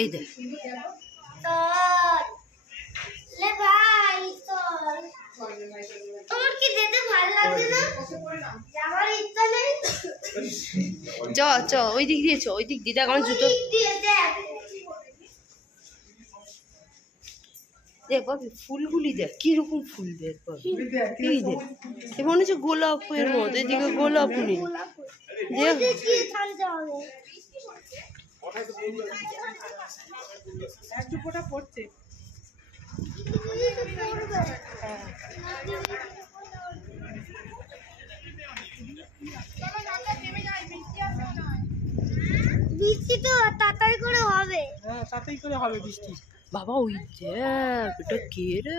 এই দেখ চ চ ওই দিক দিয়ে চ ওই দিক দিয়ে দেখ আমার জুতো দেখ বাবি ফুলগুলি দেখ কিরকম ফুল দেখ বাবি এই দেখ এ মনে হচ্ছে গোলাপের মতো এদিকে গোলাপ নেই দেখ পড়ছে বৃষ্টি তো তাড়াতাড়ি করে হবে। হ্যাঁ তাড়াতাড়ি করে হবে বৃষ্টি। বাবা ওই দেখ এটা কে রে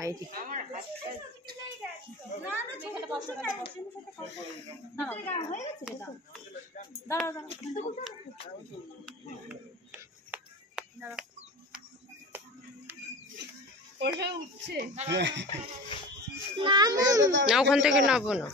আইডি না ওখান থেকে নামবো না।